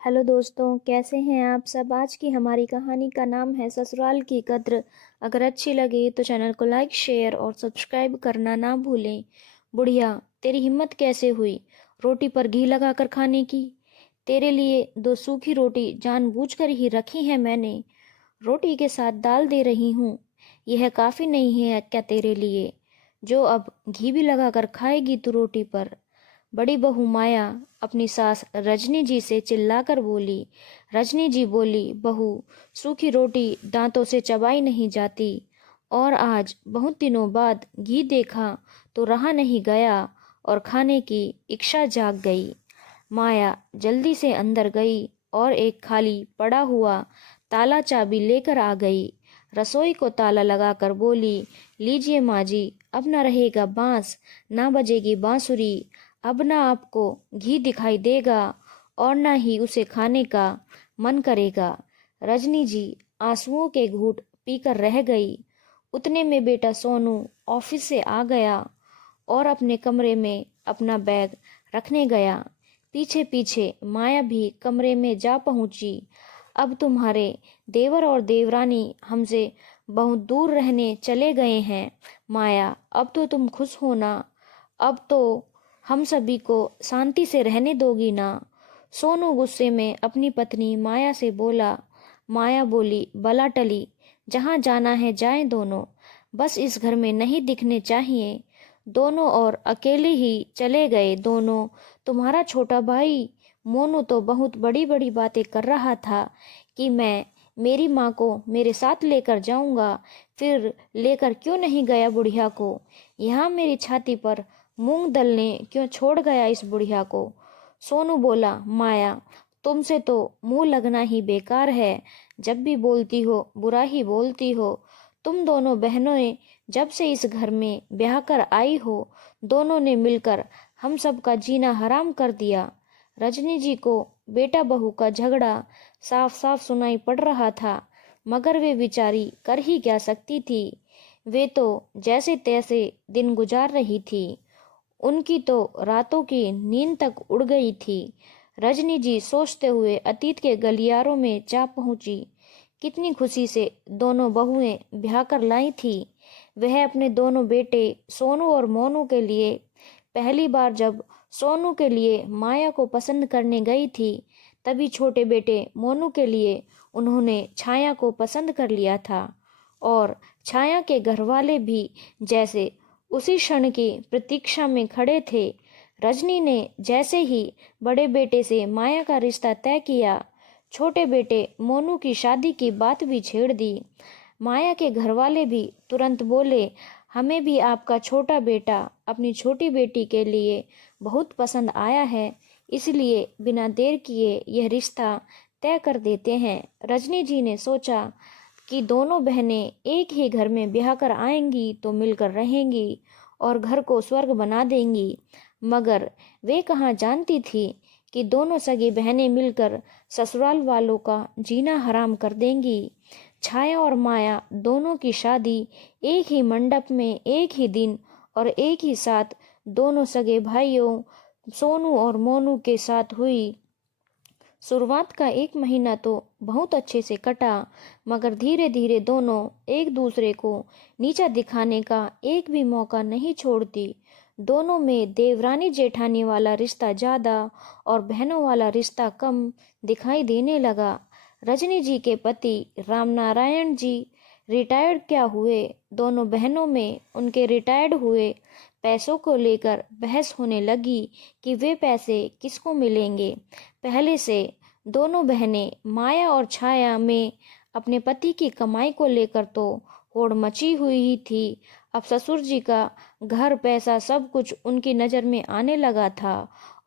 Hello दोस्तों, कैसे हैं आप सब। आज की हमारी कहानी का नाम है ससुराल की कद्र। अगर अच्छी लगे तो चैनल को लाइक शेयर और सब्सक्राइब करना ना भूलें। बुढ़िया, तेरी हिम्मत कैसे हुई रोटी पर घी लगाकर खाने की। तेरे लिए दो सूखी रोटी जानबूझकर ही रखी है मैंने। रोटी के साथ दाल दे रही हूँ। यह काफ़ी नहीं है क्या तेरे लिए, जो अब घी भी लगाकर खाएगी तू रोटी पर। बड़ी बहू माया अपनी सास रजनी जी से चिल्लाकर बोली। रजनी जी बोली, बहू, सूखी रोटी दांतों से चबाई नहीं जाती, और आज बहुत दिनों बाद घी देखा तो रहा नहीं गया और खाने की इच्छा जाग गई। माया जल्दी से अंदर गई और एक खाली पड़ा हुआ ताला चाबी लेकर आ गई। रसोई को ताला लगाकर बोली, लीजिए माँ जी, अब न रहेगा बांस, ना बजेगी बांसुरी, अब ना आपको घी दिखाई देगा और ना ही उसे खाने का मन करेगा। रजनी जी आंसुओं के घूंट पीकर रह गई। उतने में बेटा सोनू ऑफिस से आ गया और अपने कमरे में अपना बैग रखने गया। पीछे पीछे माया भी कमरे में जा पहुंची। अब तुम्हारे देवर और देवरानी हमसे बहुत दूर रहने चले गए हैं। माया, अब तो तुम खुश हो ना। अब तो हम सभी को शांति से रहने दोगी ना। सोनू गुस्से में अपनी पत्नी माया से बोला। माया बोली, बला टली, जहाँ जाना है जाएं दोनों, बस इस घर में नहीं दिखने चाहिए। दोनों और अकेले ही चले गए दोनों। तुम्हारा छोटा भाई मोनू तो बहुत बड़ी बड़ी बातें कर रहा था कि मैं मेरी माँ को मेरे साथ लेकर जाऊंगा। फिर लेकर क्यों नहीं गया बुढ़िया को। यहाँ मेरी छाती पर मूंग दलने क्यों छोड़ गया इस बुढ़िया को। सोनू बोला, माया, तुमसे तो मुंह लगना ही बेकार है। जब भी बोलती हो बुरा ही बोलती हो। तुम दोनों बहनों ने जब से इस घर में ब्याह कर आई हो, दोनों ने मिलकर हम सब का जीना हराम कर दिया। रजनी जी को बेटा बहू का झगड़ा साफ साफ सुनाई पड़ रहा था, मगर वे बेचारी कर ही क्या सकती थी। वे तो जैसे तैसे दिन गुजार रही थी। उनकी तो रातों की नींद तक उड़ गई थी। रजनी जी सोचते हुए अतीत के गलियारों में जा पहुंची। कितनी खुशी से दोनों बहुएं ब्याह कर लाई थी। वह अपने दोनों बेटे सोनू और मोनू के लिए पहली बार जब सोनू के लिए माया को पसंद करने गई थी, तभी छोटे बेटे मोनू के लिए उन्होंने छाया को पसंद कर लिया था। और छाया के घरवाले भी जैसे उसी क्षण की प्रतीक्षा में खड़े थे। रजनी ने जैसे ही बड़े बेटे से माया का रिश्ता तय किया, छोटे बेटे मोनू की शादी की बात भी छेड़ दी। माया के घरवाले भी तुरंत बोले, हमें भी आपका छोटा बेटा अपनी छोटी बेटी के लिए बहुत पसंद आया है, इसलिए बिना देर किए यह रिश्ता तय कर देते हैं। रजनी जी ने सोचा कि दोनों बहनें एक ही घर में ब्याह कर आएंगी तो मिलकर रहेंगी और घर को स्वर्ग बना देंगी। मगर वे कहाँ जानती थी कि दोनों सगी बहनें मिलकर ससुराल वालों का जीना हराम कर देंगी। छाया और माया दोनों की शादी एक ही मंडप में एक ही दिन और एक ही साथ दोनों सगे भाइयों सोनू और मोनू के साथ हुई। शुरुआत का एक महीना तो बहुत अच्छे से कटा, मगर धीरे धीरे दोनों एक दूसरे को नीचा दिखाने का एक भी मौका नहीं छोड़ती। दोनों में देवरानी जेठानी वाला रिश्ता ज़्यादा और बहनों वाला रिश्ता कम दिखाई देने लगा। रजनी जी के पति रामनारायण जी रिटायर्ड क्या हुए, दोनों बहनों में उनके रिटायर्ड हुए पैसों को लेकर बहस होने लगी कि वे पैसे किसको मिलेंगे। पहले से दोनों बहनें माया और छाया में अपने पति की कमाई को लेकर तो होड़ मची हुई ही थी। अब ससुर जी का घर पैसा सब कुछ उनकी नज़र में आने लगा था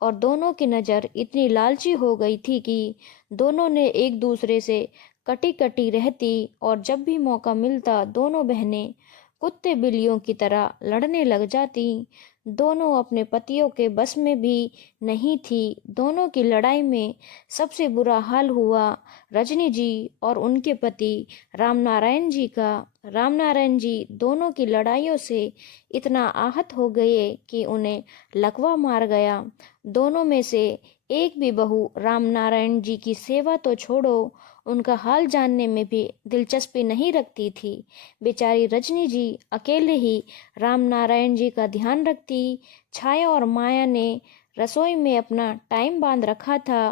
और दोनों की नज़र इतनी लालची हो गई थी कि दोनों ने एक दूसरे से कटी कटी रहती और जब भी मौका मिलता दोनों बहनें कुत्ते बिल्लियों की तरह लड़ने लग जाती। दोनों अपने पतियों के बस में भी नहीं थी। दोनों की लड़ाई में सबसे बुरा हाल हुआ रजनी जी और उनके पति रामनारायण जी का। रामनारायण जी दोनों की लड़ाइयों से इतना आहत हो गए कि उन्हें लकवा मार गया। दोनों में से एक भी बहू राम नारायण जी की सेवा तो छोड़ो, उनका हाल जानने में भी दिलचस्पी नहीं रखती थी। बेचारी रजनी जी अकेले ही राम नारायण जी का ध्यान रखती। छाया और माया ने रसोई में अपना टाइम बांध रखा था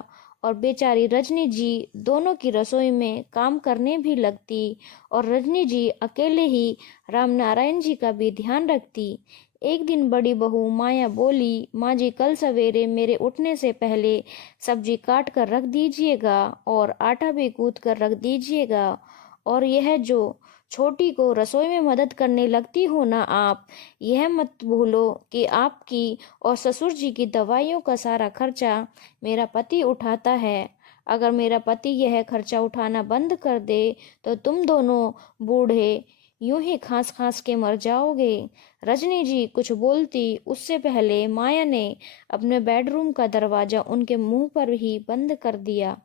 और बेचारी रजनी जी दोनों की रसोई में काम करने भी लगती और रजनी जी अकेले ही राम नारायण जी का भी ध्यान रखती। एक दिन बड़ी बहू माया बोली, माँ जी कल सवेरे मेरे उठने से पहले सब्जी काट कर रख दीजिएगा और आटा भी गूंथ कर रख दीजिएगा। और यह जो छोटी को रसोई में मदद करने लगती हो ना आप, यह मत भूलो कि आपकी और ससुर जी की दवाइयों का सारा खर्चा मेरा पति उठाता है। अगर मेरा पति यह खर्चा उठाना बंद कर दे तो तुम दोनों बूढ़े यूं ही खांस खांस के मर जाओगे। रजनी जी कुछ बोलती उससे पहले माया ने अपने बेडरूम का दरवाजा उनके मुंह पर ही बंद कर दिया।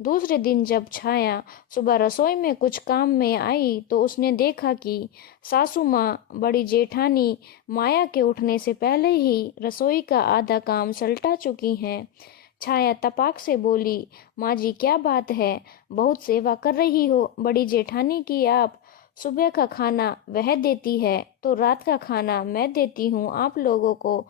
दूसरे दिन जब छाया सुबह रसोई में कुछ काम में आई तो उसने देखा कि सासू माँ बड़ी जेठानी माया के उठने से पहले ही रसोई का आधा काम सलटा चुकी हैं। छाया तपाक से बोली, माँ जी क्या बात है, बहुत सेवा कर रही हो बड़ी जेठानी की आप। सुबह का खाना वह देती है तो रात का खाना मैं देती हूँ आप लोगों को,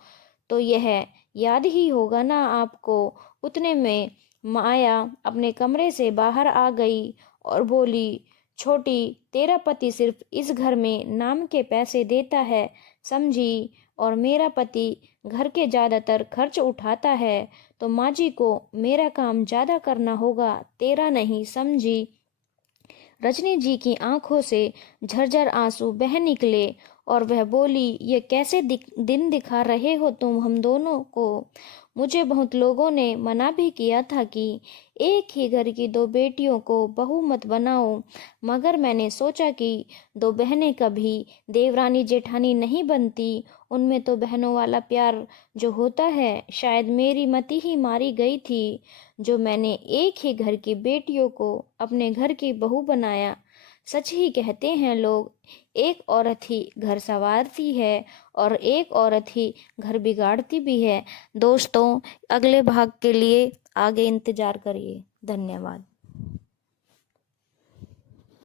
तो यह याद ही होगा ना आपको। उतने में माया अपने कमरे से बाहर आ गई और बोली, छोटी तेरा पति सिर्फ इस घर में नाम के पैसे देता है समझी, और मेरा पति घर के ज़्यादातर खर्च उठाता है, तो माँ जी को मेरा काम ज़्यादा करना होगा, तेरा नहीं समझी। रजनी जी की आंखों से झरझर आंसू बह निकले और वह बोली, ये कैसे दिन दिखा रहे हो तुम हम दोनों को। मुझे बहुत लोगों ने मना भी किया था कि एक ही घर की दो बेटियों को बहू मत बनाओ, मगर मैंने सोचा कि दो बहनें कभी देवरानी जेठानी नहीं बनती, उनमें तो बहनों वाला प्यार जो होता है, शायद मेरी मति ही मारी गई थी जो मैंने एक ही घर की बेटियों को अपने घर की बहू बनाया। सच ही कहते हैं लोग, एक औरत ही घर संवारती है और एक औरत ही घर बिगाड़ती भी है। दोस्तों, अगले भाग के लिए आगे इंतजार करिए। धन्यवाद।